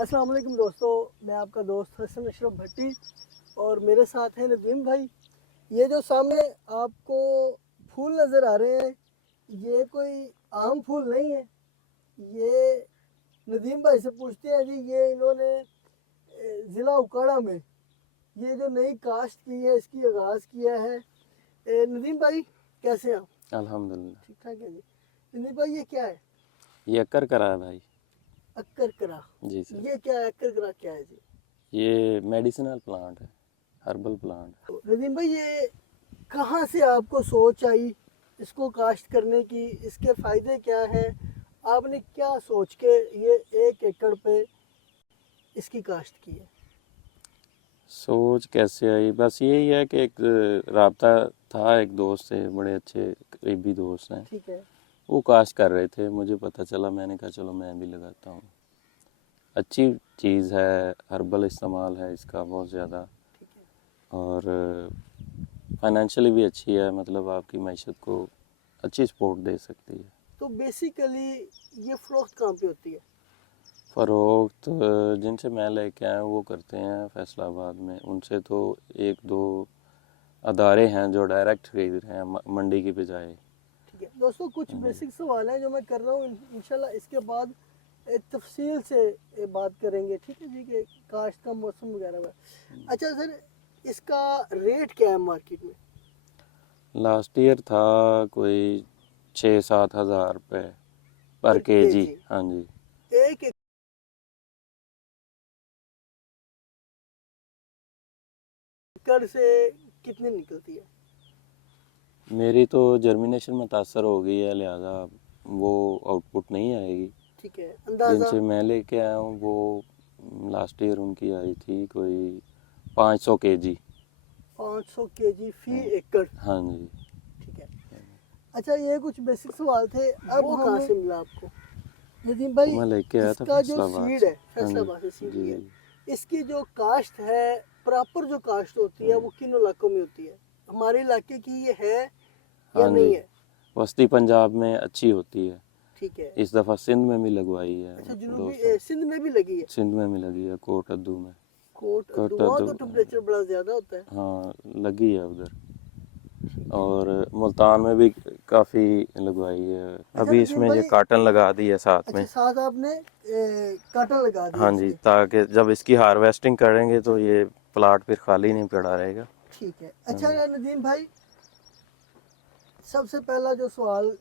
अस्सलाम वालेकुम दोस्तों, मैं आपका दोस्त हसन अशरफ भट्टी और मेरे साथ हैं नदीम भाई। ये जो सामने आपको फूल नज़र आ रहे हैं, ये कोई आम फूल नहीं है। ये नदीम भाई से पूछते हैं जी, ये इन्होंने ज़िला उकाड़ा में ये जो नई काश्त की है, इसकी आगाज़ किया है। नदीम भाई कैसे हैं आप? अल्हम्दुलिल्लाह। ठीक ठाक है जी। नदीम भाई ये क्या है? ये अक्कर करा है भाई। अक्कर करा। जी सर। ये क्या है? अक्कर करा क्या है जी? ये मेडिसिनल प्लांट है, हर्बल प्लांट है। तो नदीम भाई ये कहाँ से आपको सोच आई इसको काश्त करने की? इसके फायदे क्या हैं? आपने क्या सोच के ये 1 एकड़ पे इसकी काश्त की है? सोच कैसे आई, बस यही है कि एक राब्ता था एक दोस्त से, बड़े अच्छे करीबी दोस्त हैं। ठीक है। वो काश्त कर रहे थे, मुझे पता चला, मैंने कहा चलो मैं भी लगाता हूँ। अच्छी चीज़ है, हर्बल इस्तेमाल है इसका बहुत ज़्यादा, ठीक है। और फाइनेंशियली भी अच्छी है, मतलब आपकी मईशत को अच्छी सपोर्ट दे सकती है। तो बेसिकली ये फ़रोख्त कहाँ पे होती है? फ़रोख्त जिनसे मैं लेके आया हूँ वो करते हैं फैसलाबाद में। उनसे तो एक दो अदारे हैं जो डायरेक्ट खरीद रहे हैं मंडी की बजाय। ठीक है दोस्तों, कुछ बेसिक सवाल हैं जो मैं कर रहा हूँ। इंशाल्लाह इसके बाद तफसील से बात करेंगे, ठीक है जी, कि काश्त का मौसम वगैरह में। अच्छा सर, इसका रेट क्या है मार्केट में? लास्ट ईयर था कोई 6-7 हज़ार रुपये पर पर केजी। केजी? हाँ जी। एक एकड़ से कितनी निकलती है? मेरी तो जर्मिनेशन मुतासर हो गई है, लिहाजा वो आउटपुट नहीं आएगी। ठीक है, अंदाज़ा? जिनसे मैं लेके आया हूँ वो लास्ट ईयर उनकी आई थी कोई 500 केजी। 500 केजी फी एकड़? हाँ जी। ठीक है। अच्छा, ये कुछ बेसिक सवाल थे। अब वो कहाँ से मिला आपको नदीम वो भाई? मैं लेके आया था इसका जो फैसलाबाद सीड से। है, हाँ जी। फैसलाबाद से सीड जी लिया जी। है। इसकी जो काश्त है, प्रॉपर जो काश्त होती है, वो किन इलाकों में होती है? हमारे इलाके की ये है या हाँ जी। नहीं है? वस्ती पंजाब में अच्छी होती है। ठीक है। इस दफ़ा सिंध में भी लगवाई है अच्छा, जनूबी दोस्तों। सिंध में भी लगी है? सिंध में भी लगी है, कोट अद्दू में। कोट कोट वहाँ अद्दू। तो टेम्परेचर बड़ा ज़्यादा होता है। हाँ, लगी है उधर। ठीक है। और मुल्तान में भी काफ़ी लगवाई है। अच्छा अभी नदीम इसमें ये भाई, काटन लगा दी है साथ अच्छा में। साथ आपने काटा लगा दिया हाँ जी, इसमें? ताकि जब इसकी हार्वेस्टिंग करेंगे तो ये प्लाट फिर खाली नहीं पड़ा रहेगा। ठीक है। हाँ अच्छा जी। नदीम भाई, सबसे पहला जो सवाल,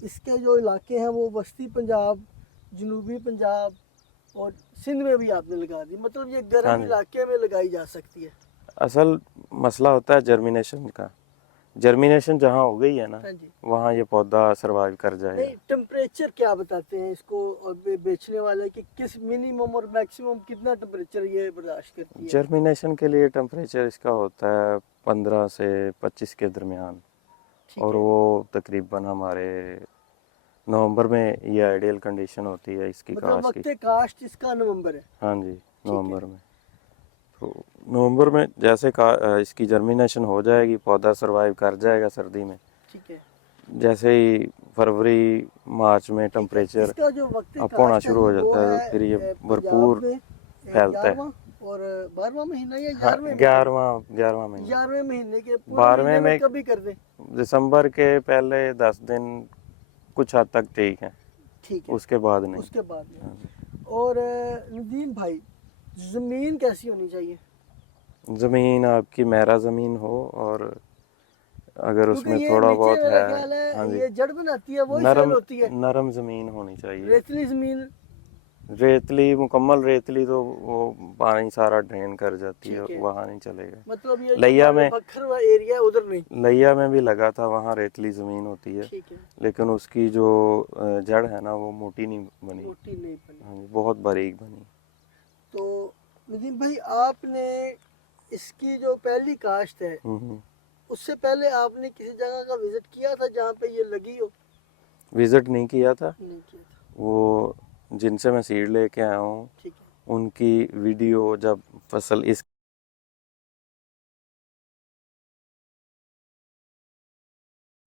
इसके जो इलाके हैं वो वस्ती पंजाब, जनूबी पंजाब और सिंध में भी आपने लगा दी, मतलब ये हाँ गर्म जी। इलाके में लगाई जा सकती है? असल मसला होता है जर्मिनेशन का। जर्मिनेशन जहाँ हो गई है ना, हाँ जी। वहाँ ये पौधा सरवाइव कर जाएगा। नहीं, टेम्परेचर क्या बताते हैं इसको और बेचने वाले कि किस मिनिमम और मैक्सिमम कितना टेम्परेचर ये बर्दाश्त करती है? जर्मिनेशन के लिए टेम्परेचर इसका होता है 15 से 25 के दरमियान। ठीक और है। वो तकरीबन हमारे नवंबर में ये आइडियल कंडीशन होती है इसकी मतलब काश की। वक्त काश्त इसका नवंबर है? हाँ जी, ठीक है। नवंबर में। तो नवंबर में जैसे इसकी जर्मिनेशन हो जाएगी, पौधा सरवाइव कर जाएगा सर्दी में। ठीक है। जैसे ही फरवरी मार्च में ठीक है, टेम्परेचर इसका जो वक्त अप होना काश्त है शुरू जी हो वो जाता है, है फिर ये पंजाब भरपूर में फैलता है। 11वां और 12वां महीना या हाँ, 11वें महीने में? 11वां महीना। 11वें महीने के पूरे 12वें महीने में में कभी कर दें? दिसंबर के पहले 10 दिन कुछ हद तक ठीक है, ठीक है, उसके बाद नहीं। उसके बाद में? हाँ। और नदीम भाई, ज़मीन कैसी होनी चाहिए? ज़मीन आपकी मेरा ज़मीन हो, और अगर क्योंकि उसमें ये थोड़ा नीचे बहुत मेरा है। ख्याल हाँ है जी। ये जड़ बनाती है, वही फेल नरम होती है। नरम ज़मीन होनी चाहिए। रेतली ज़मीन? रेतली, मुकम्मल रेतली तो वो पानी सारा ड्रेन कर जाती है, ठीक है। वहाँ नहीं चलेगा। मतलब ये जो लैया हमारे में बखर वा एरिया है उधर नहीं? लैया में भी लगा था, वहाँ रेतली ज़मीन होती है, ठीक है। लेकिन उसकी जो जड़ है ना वो मोटी नहीं बनी। मोटी नहीं बनी? हाँ जी, बहुत बारीक बनी। तो नदीम भाई, आपने इसकी जो पहली काश्त है, हम्म। उससे पहले आपने किसी जगह का विजिट किया था जहाँ पे ये लगी हो? विज़िट नहीं किया था। नहीं किया था? वो जिनसे मैं सीड लेके आया हूँ ठीक है। उनकी वीडियो जब फसल इस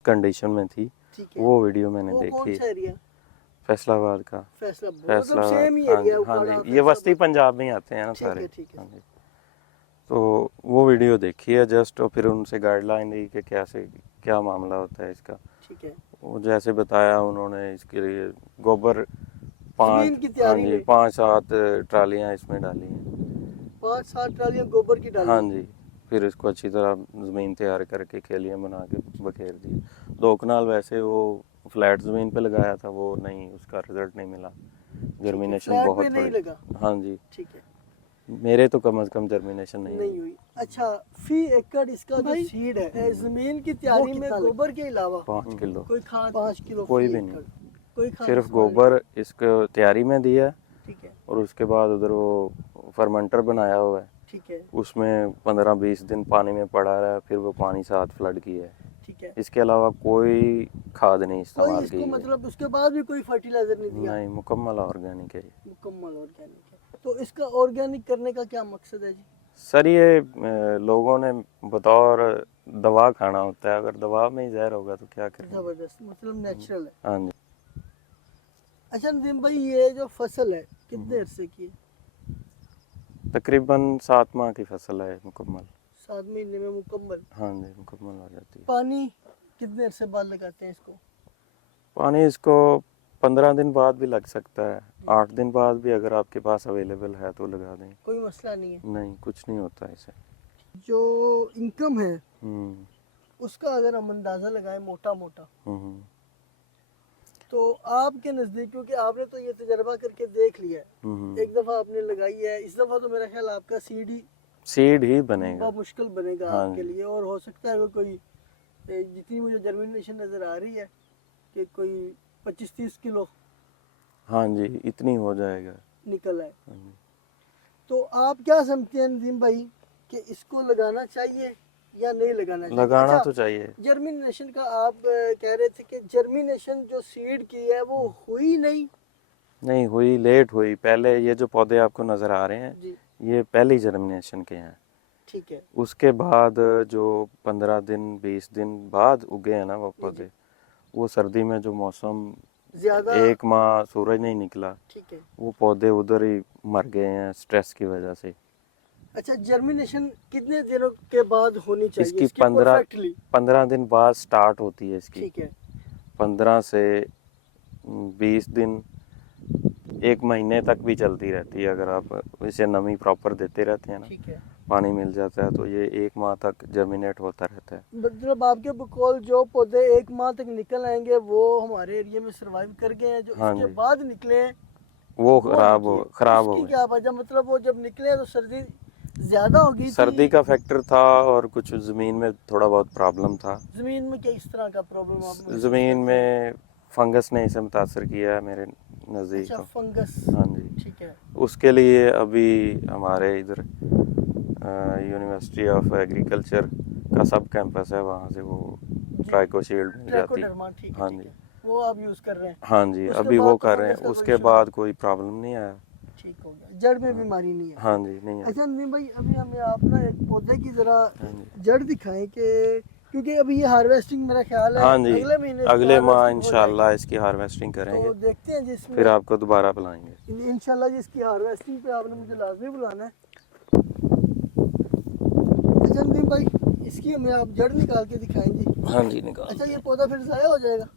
कंडीशन में थी ठीक है। वो वीडियो मैंने वो कौन देखी। सा एरिया? फैसलाबाद का। मतलब फैसलाबाद, सेम ही हाँ एरिया जी, हाँ जी, ये वस्ती पंजाब में ही आते हैं ना ठीक है, सारे। ठीक है। हाँ जी। तो वो वीडियो देखी है जस्ट, और फिर उनसे गाइडलाइन ली कि कैसे क्या मामला होता है इसका। ठीक है। वो जैसे बताया उन्होंने, इसके लिए गोबर जमीन की 5, हाँ तैयारी जी, में 5-7 ट्रालियाँ इसमें डाली हैं। 5-7 ट्रालियां गोबर की डाली। हाँ जी, फिर इसको अच्छी तरह ज़मीन तैयार करके खेलियाँ बना के बखेर दी। 2 कनाल वैसे वो फ्लैट ज़मीन पे लगाया था, वो नहीं, उसका रिजल्ट नहीं मिला, जर्मिनेशन फ्लैट पे बहुत नहीं थोड़ी। लगा। हाँ जी, ठीक है। मेरे तो कम से कम जर्मिनेशन नहीं नहीं हुई। हुई। अच्छा, फी एकड़ इसका जो सीड है जमीन की तैयारी में गोबर के अलावा 5 किलो, कोई खाद? 5 किलो कोई फी भी एकड़। नहीं, कोई खाद सिर्फ इस्तेमाल नहीं गोबर इसको तैयारी में दिया, ठीक है। और उसके बाद उधर वो फर्मेंटर बनाया हुआ है, ठीक है। उसमें 15-20 दिन पानी में पड़ा रहा है, फिर वो पानी साथ फ्लड किया है। ठीक है। इसके अलावा कोई खाद नहीं कोई इस्तेमाल इसको की है। मतलब उसके बाद भी कोई फर्टिलाइजर नहीं दिया? नहीं, मुकम्मल ऑर्गेनिक है ये। मुकम्मल ऑर्गेनिक है। तो इसका ऑर्गेनिक करने का क्या मकसद है जी? सर ये लोगों ने बतौर दवा खाना होता है, अगर दवा में ही जहर होगा तो क्या करेंगे। जबरदस्त, मतलब नेचुरल है। हाँ जी। अच्छा नदीम भाई, ये जो फसल है कितने अरसे की है? तकरीबन 7 माह की फसल है मुकम्मल। 7 महीने में मुकम्मल? हाँ जी, मुकम्मल हो जाती है। पानी कितने अरसे बाद लगाते हैं इसको? पानी इसको 15 दिन बाद भी लग सकता है, 8 दिन बाद भी अगर आपके पास अवेलेबल है तो लगा दें। कोई मसला नहीं है। नहीं, कुछ नहीं होता इसे। जो इनकम है हम्म उसका अगर हम अंदाज़ा लगाएं मोटा मोटा, हम्म तो आपके नज़दीक, क्योंकि आपने तो ये तजर्बा करके देख लिया है, हम्म एक दफ़ा आपने लगाई है, इस दफ़ा तो मेरा ख्याल आपका सीड ही बनेगा। बहुत मुश्किल बनेगा हाँ आपके जी। लिए, और हो सकता है वो कोई जितनी मुझे जर्मिनेशन नज़र आ रही है कि कोई 25-30 किलो हाँ जी, इतनी हो जाएगा। निकल आए। हाँ जी। तो आप क्या समझते हैं नदीम भाई कि इसको लगाना चाहिए या नहीं लगाना चाहिए? लगाना अच्छा, तो चाहिए। जर्मिनेशन का आप कह रहे थे कि जर्मिनेशन जो सीड की है वो हुई नहीं? नहीं हुई, लेट हुई। पहले ये जो पौधे आपको नज़र आ रहे हैं, जी ये पहली जर्मिनेशन के हैं। ठीक है। उसके बाद जो 15 दिन 20 दिन बाद उगे हैं ना वो पौधे, वो सर्दी में जो मौसम, ज्यादा 1 माह सूरज नहीं निकला, ठीक है। वो पौधे उधर ही मर गए हैं स्ट्रेस की वजह से। अच्छा, जर्मिनेशन कितने दिनों के बाद होनी चाहिए इसकी इसकी 15 परफेक्टली? 15 दिन बाद स्टार्ट होती है इसकी। ठीक है। 15 से 20 दिन, 1 महीने तक भी चलती रहती है अगर आप इसे नमी प्रॉपर देते रहते हैं ना, ठीक है। पानी मिल जाता है तो ये 1 माह तक जर्मिनेट होता रहता है। मतलब आपके बकौल जो पौधे 1 माह तक निकल आएंगे वो हमारे एरिया में सरवाइव कर गए हैं, जो हाँ इसके जी। बाद निकले हैं वो वो खराब हो उसकी गए। क्या वजह? मतलब वो जब निकले तो सर्दी ज्यादा हो गई सर्दी थी? का फैक्टर था, और कुछ ज़मीन में थोड़ा बहुत प्रॉब्लम था। जमीन में क्या इस तरह का प्रॉब्लम आप महसूस ज़मीन करते हैं? में फंगस ने इसे मुतासर किया है मेरे नज़दीक अच्छा, तो। फंगस। हाँ जी। ठीक है। उसके लिए अभी हमारे इधर यूनिवर्सिटी ऑफ एग्रीकल्चर का सब कैंपस है, वहाँ से वो ट्राइकोशील्ड मिल जाती। ट्राइकोडर्मा, ठीक है, हाँ ठीक जी। है। वो आप यूज कर रहे हैं? हाँ जी, उसके अभी बाद वो तो कर रहे हैं। फंगस का उसके solution बाद कोई प्रॉब्लम नहीं आया। ठीक हो गया, जड़ में बीमारी नहीं है? हाँ जी, नहीं आया। अच्छा नदीम भाई, अभी हमें आप ना एक पौधे की जरा हाँ जी। जड़ दिखाएं कि, क्योंकि अभी ये हार्वेस्टिंग मेरा ख्याल है हाँ जी, अगले महीने अगले माह harvesting हो इंशाल्लाह इसकी हार्वेस्टिंग जाएगी। करेंगे, तो देखते हैं जिसमें फिर आपको दोबारा बुलाएंगे। इंशाल्लाह जी इसकी हार्वेस्टिंग पे आपने मुझे लाजमी बुलाना है। अच्छा नदीम भाई, इसकी हमें आप जड़ निकाल के दिखाएंगे? हाँ जी, निकाल। अच्छा, ये पौधा फिर ज़ाया हो जाएगा?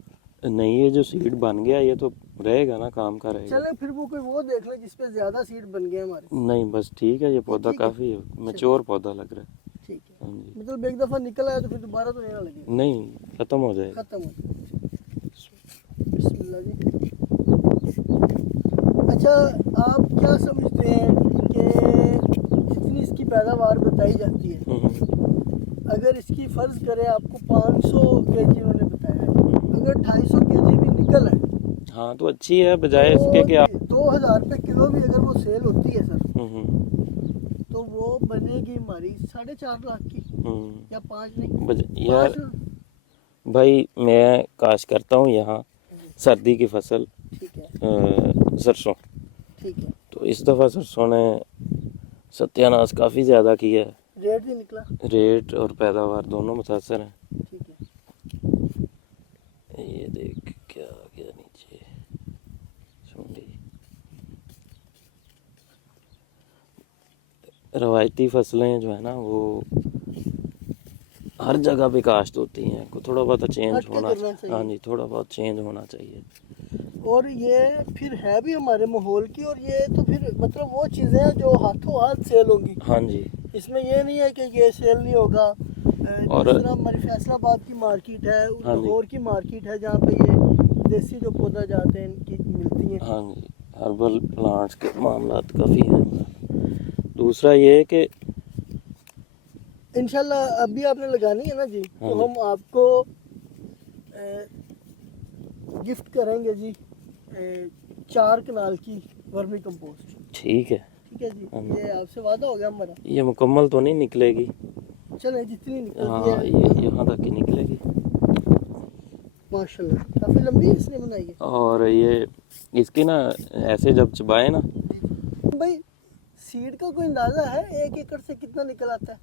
नहीं, ये जो सीड बन गया ये तो रहेगा ना, काम का रहेगा। चले फिर वो कोई वो देख ले जिसपे ज्यादा सीड बन गए हमारे। नहीं, बस ठीक है, ये पौधा ठीक है। काफ़ी है, मैच्योर पौधा लग रहा है। ठीक है। हाँ जी। मतलब एक दफा निकल आया तो फिर दोबारा तो नहीं ना लगेगा? नहीं, ख़त्म हो जाएगा। खत्म हो जाएगा। बिस्मिल्लाह जी। अच्छा, आप क्या समझते हैं कि जितनी इसकी पैदावार बताई जाती है, अगर इसकी फर्ज करें आपको 500 केजी उन्होंने बताया है, अगर 250 केजी भी निकल है हाँ तो अच्छी है, बजाय इसके कि आप 2000 रुपये किलो भी अगर वो सेल होती है सर, हम्म, तो वो बनेगी हमारी 4.5 लाख की, या 5 नहीं, यार 5 लाख। भाई मैं काश करता हूँ यहाँ सर्दी की फसल, ठीक है। सरसों। ठीक है। तो इस दफ़ा सरसों ने सत्यानाश काफ़ी ज़्यादा किया है। रेट भी निकला? रेट और पैदावार दोनों मुतासर हैं। ठीक है। ये रवायती फसलें जो है ना वो हर जगह पे काश्त होती हैं, को थोड़ा बहुत चेंज हट के होना करना चाहिए। हाँ जी, थोड़ा बहुत चेंज होना चाहिए। और ये फिर है भी हमारे माहौल की, और ये तो फिर मतलब वो चीज़ें हैं जो हाथों हाथ सेल होंगी। हाँ जी। इसमें ये नहीं है कि ये सेल नहीं होगा। और जिस तरह हमारी फैसलाबाद की मार्केट है, हाँ जी। लाहौर की मार्केट है, जहाँ पे ये देसी जो पौधा जाते हैं इनकी मिलती हैं। हाँ जी, हर्बल प्लांट्स के मामला काफ़ी हैं। दूसरा ये है कि इंशाल्लाह अभी आपने लगानी है ना जी, हाँ तो जी। हम आपको गिफ्ट करेंगे जी 4 कनाल की वर्मी कंपोस्ट। ठीक है। ठीक है जी, हाँ जी। ये आपसे वादा हो गया हमारा। ये मुकम्मल तो नहीं निकलेगी, चले जितनी निकलती हाँ है ये यहाँ तक ही निकलेगी। माशाल्लाह काफ़ी लंबी इसने बनाई है। और ये इसकी ना ऐसे जब चबाए ना, भाई सीड का कोई अंदाज़ा है 1 एकड़ से कितना निकल आता है?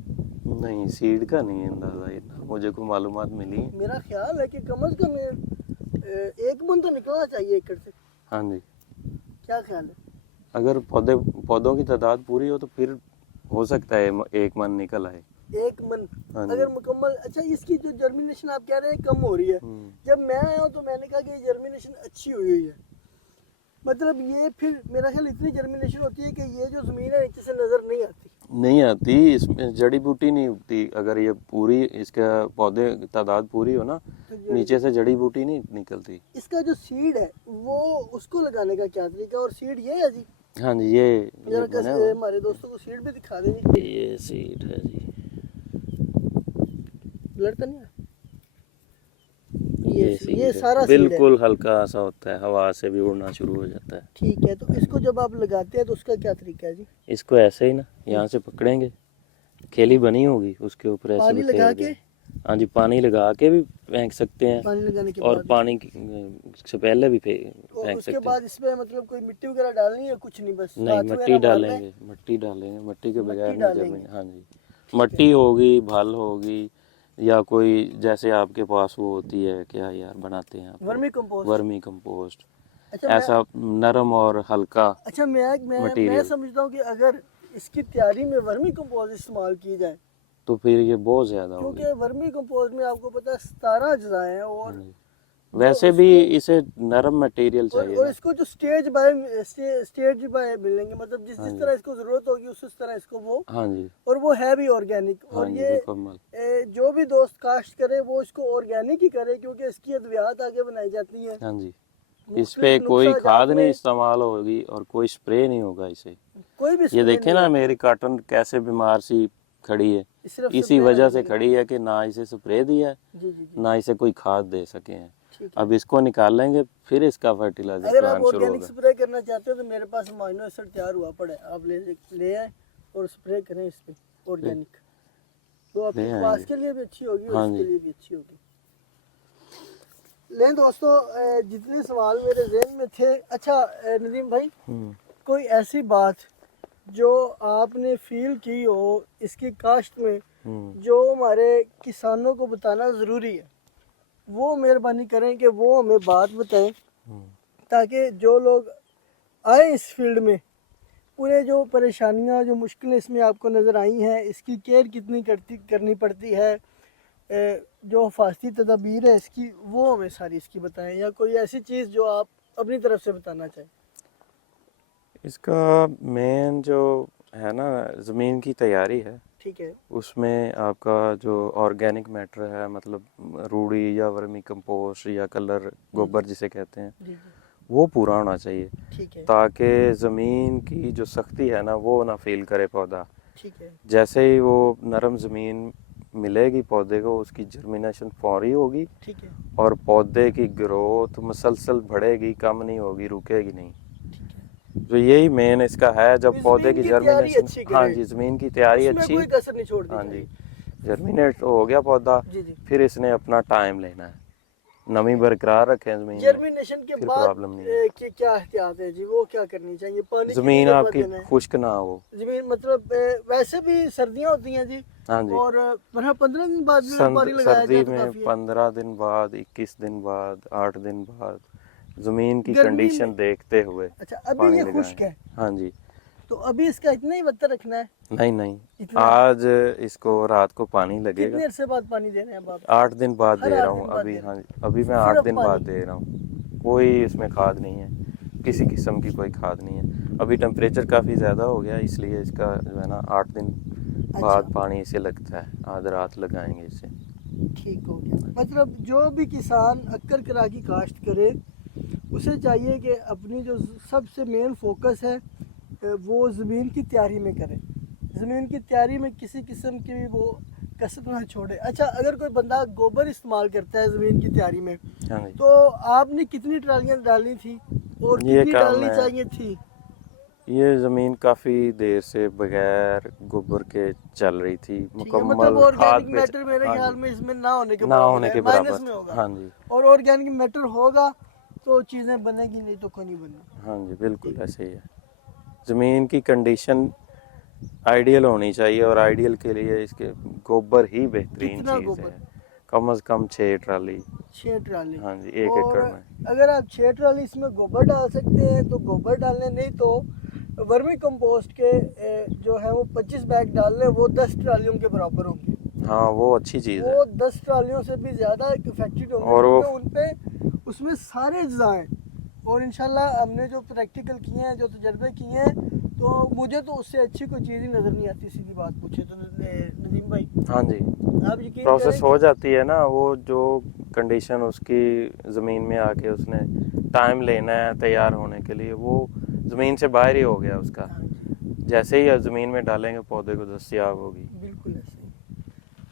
नहीं सीड का नहीं है अंदाज़ा, इतना मुझे को मालूमात मिली है। मेरा ख्याल है कि कम से कम 1 मन तो निकलना चाहिए एकड़ से। हाँ जी, क्या ख्याल है? अगर पौधों की तादाद पूरी हो तो फिर हो सकता है 1 मन निकल आए। 1 मन हाँ जी। अगर मुकम्मल। अच्छा, इसकी जो जर्मिनेशन आप कह रहे हैं कम हो रही है, जब मैं आया हूँ तो मैंने कहा कि जर्मिनेशन अच्छी हुई हुई है। मतलब ये फिर मेरा ख्याल इतनी जर्मिनेशन होती है कि ये जो ज़मीन है नीचे से नज़र नहीं आती। नहीं आती, इसमें जड़ी बूटी नहीं उगती। अगर ये पूरी इसका पौधे की तादाद पूरी हो ना, तो नीचे से जड़ी बूटी नहीं निकलती। इसका जो सीड है वो उसको लगाने का क्या तरीका है? और सीड ये है जी, हाँ जी, ये जरा बना हुआ हमारे दोस्तों को सीड भी दिखा देंगे। है। ये सीड है जी, ब्लड तो नहीं है? ये सीड ये है। सारा सीड है। बिल्कुल हल्का सा होता है, हवा से भी उड़ना शुरू हो जाता है। ठीक है, तो इसको जब आप लगाते हैं तो उसका क्या तरीका है जी? इसको ऐसे ही ना यहाँ से पकड़ेंगे, खेली बनी होगी उसके ऊपर ऐसे पानी लगा बिखेर के? के। हाँ जी, पानी लगा के भी फेंक सकते हैं, पानी लगाने के और बाद? पानी से पहले भी और फेंक उसके सकते बाद हैं। इसमें मतलब कोई मिट्टी वगैरह डालनी है? कुछ नहीं, बस नहीं, हाथ मट्टी वगैरह मारना है? डालेंगे, मट्टी डालेंगे, मट्टी के मट्टी बगैर नहीं डालेंगे। जमीन। हाँ जी, ठीक है। मट्टी होगी, भल होगी, या कोई जैसे आपके पास वो होती है, क्या यार बनाते हैं आप, वर्मी कंपोस्ट। वर्मी कंपोस्ट, अच्छा मैं ऐसा नरम और हल्का अच्छा मैं मटेरियल, समझता हूँ कि अगर इसकी तैयारी में वर्मी कंपोस्ट इस्तेमाल की जाए, तो फिर ये बहुत ज़्यादा होगी। क्योंकि वर्मी कंपोस्ट में आपको पता है 17 अज्जाएं हैं, और हाँ जी। जो वैसे भी इसको इसे नरम मटेरियल चाहिए और ना। इसको जो स्टेज बाय मिलेंगे, मतलब जिस हाँ जिस जी। तरह इसको ज़रूरत होगी उस तरह इसको वो, हाँ जी। और वो है भी ऑर्गेनिक। हाँ और जी, ये मुकम्मल। जो भी दोस्त काश्त करे वो इसको ऑर्गेनिक ही करे, क्योंकि इसकी अद्वियात आगे बनाई जाती हैं। हाँ जी, इस पे मुख्तलिफ कोई नुक्सा खाद जात नहीं में इस्तेमाल होगी और कोई स्प्रे नहीं होगा इसे। कोई भी ये स्प्रे देखे नहीं ना है, मेरी कॉटन कैसे बीमार सी खड़ी है, सिर्फ इसी स्प्रे वजह करने से के खड़ी है कि ना इसे स्प्रे दिया है, लिए। जी जी जी, ना इसे कोई खाद दे सके हैं। ठीक है। अब इसको निकालेंगे, फिर इसका फर्टिलाइजर अगर आप प्लांट शुरू ऑर्गेनिक होगा। स्प्रे करना चाहते हो तो मेरे पास अमाइनो एसिड तैयार हुआ पड़ा है, आप ले आए और स्प्रे करें इस पे ऑर्गेनिक, तो आपकी ले क्वास आएंगे। के लिए भी अच्छी होगी और हाँ इसके जी। लिए भी अच्छी होगी। लें दोस्तों, जितने सवाल मेरे जहन में थे। अच्छा नदीम भाई, कोई ऐसी बात जो आपने फील की हो इसकी काश्त में, जो हमारे किसानों को बताना ज़रूरी है, वो मेहरबानी करें कि वो हमें बात बताएं, ताकि जो लोग आए इस फील्ड में उन्हें जो परेशानियां, जो मुश्किलें इसमें आपको नज़र आई हैं, इसकी केयर कितनी करनी पड़ती है, जो हिफाजती तदाबीर है इसकी, वो हमें सारी इसकी बताएं, या कोई ऐसी चीज़ जो आप अपनी तरफ से बताना चाहें। इसका मेन जो है ना, ज़मीन की तैयारी है। ठीक है। उसमें आपका जो ऑर्गेनिक मैटर है, मतलब रूढ़ी या वर्मी कंपोस्ट या कलर गोबर जिसे कहते हैं, जी जी, वो पूरा होना चाहिए, ठीक है। ताकि ज़मीन की जो सख्ती है ना वो ना फील करे पौधा। ठीक है। जैसे ही वो नरम ज़मीन मिलेगी पौधे को, उसकी जर्मिनेशन फौरी होगी, ठीक है। और पौधे की ग्रोथ मुसलसल बढ़ेगी, कम नहीं होगी, रुकेगी नहीं। ठीक है। तो यही मेन इसका है, जब इस पौधे ज़मीन की की तैयारी जर्मिनेशन, अच्छी हाँ करें, जी, ज़मीन की तैयारी उसमें अच्छी। कोई कसर नहीं छोड़नी हाँ जी, चाहिए। जर्मिनेट हो गया पौधा, जी जी। फिर इसने अपना टाइम लेना है, नमी बरकरार रखें ज़मीन में, जर्मिनेशन के फिर बाद प्रॉब्लम नहीं है। की क्या एहतियात है जी, वो क्या करनी चाहिए? पानी कितनी ज़मीन देर बाद आपकी देना है? खुश्क ना हो। जमीन मतलब वैसे भी सर्दियाँ होती हैं जी, हाँ जी, और 15 दिन बाद भी अगर पानी लगाया सर्दी जाए तो में काफ़ी है। 15 दिन बाद, 21 दिन बाद, 8 दिन बाद, ज़मीन की गर्मी में? कंडीशन देखते हुए अच्छा, अभी पानी ये लगाएं। खुश्क है? हाँ जी, तो अभी इसका इतना ही वत्तर रखना है? नहीं नहीं, इतना? आज इसको रात को पानी लगेगा। कितनी देर से बाद पानी दे रहे हैं आप? 8 दिन बाद हर दे 8 रहा दिन हूँ बाद अभी। दे रहे हाँ हैं? जी, अभी मैं सिर्फ 8 दिन बाद पानी? दे रहा हूँ। कोई इसमें खाद नहीं है, किसी किस्म की कोई खाद नहीं है। अभी टेम्परेचर काफ़ी ज़्यादा हो गया, इसलिए इसका जो है ना 8 दिन बाद अच्छा। पानी इसे लगता है। आज रात लगाएंगे इसे। ठीक हो गया। मतलब जो भी किसान अक्कर करा की काश्त करे, उसे चाहिए कि अपनी जो सबसे मेन फोकस है वो ज़मीन की तैयारी में करे। ज़मीन की तैयारी में किसी किस्म की भी वो कसर ना छोड़े। अच्छा, अगर कोई बंदा गोबर इस्तेमाल करता है ज़मीन की तैयारी में, हाँ जी, तो आपने कितनी ट्रालियाँ डालनी थी और ये कितनी काम डालनी है। चाहिए थी? ये ज़मीन काफ़ी देर से बगैर गोबर के चल रही थी, ठीक है, मतलब मुकम्मल खाद ऑर्गेनिक पे। मैटर मेरे हाँ ख्याल जी, में इसमें ना होने के ना बराबर होने है, के माइनस बराबर में था। होगा। हाँ जी, और ऑर्गेनिक मैटर होगा तो चीज़ें बनेगी, नहीं तो कोई नहीं बनेगी। हाँ जी, बिल्कुल ऐसे ही है। ज़मीन की कंडीशन आइडियल होनी चाहिए, और आइडियल के लिए इसके गोबर ही बेहतरीन कितना चीज़ गोबर? है। कम से कम 6 ट्राली। 6 ट्राली? हाँ जी, 1 और एकड़ में। अगर आप 6 ट्राली इसमें गोबर डाल सकते हैं तो गोबर डालने, नहीं तो वर्मी कंपोस्ट के जो है वो 25 बैग डाल लें, वो 10 ट्रालियों के बराबर होंगे। हाँ, वो अच्छी चीज़ है। वो 10 ट्रालियों से भी ज़्यादा इफेक्टिव होंगे, और वो क्योंकि उन पे उसमें सारे अज्जा हैं। और इंशाल्लाह हमने जो प्रैक्टिकल किए हैं, जो तजर्बे किए हैं, तो मुझे तो उससे अच्छी कोई चीज़ ही नज़र नहीं आती। सीधी बात पूछे तो नदीम भाई, हाँ जी, आप यकीन प्रोसेस करेंगे? हो जाती है ना, वो जो कंडीशन उसकी ज़मीन में आके उसने टाइम लेना है तैयार होने के लिए, वो ज़मीन से बाहर ही हो गया उसका। हाँ जी, जैसे ही ज़मीन में डालेंगे पौधे को दस्तयाब होगी। बिल्कुल ऐसे ही।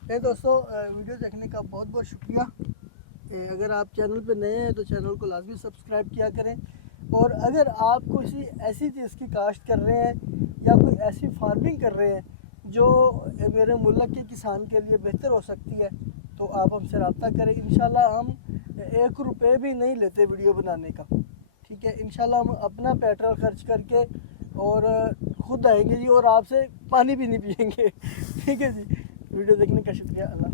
नहीं दोस्तों, वीडियो देखने का बहुत बहुत शुक्रिया। अगर आप चैनल पे नए हैं तो चैनल को लाजमी सब्सक्राइब किया करें। और अगर आप किसी ऐसी चीज़ की काश्त कर रहे हैं या कोई ऐसी फार्मिंग कर रहे हैं जो मेरे मुल्क के किसान के लिए बेहतर हो सकती है, तो आप हमसे रब्ता करें। इंशाल्लाह हम 1 रुपये भी नहीं लेते वीडियो बनाने का। ठीक है, इंशाल्लाह हम अपना पेट्रोल खर्च करके और खुद आएंगे जी, और आपसे पानी भी नहीं पियेंगे। ठीक है जी, वीडियो देखने का शुक्रिया। अल्लाह।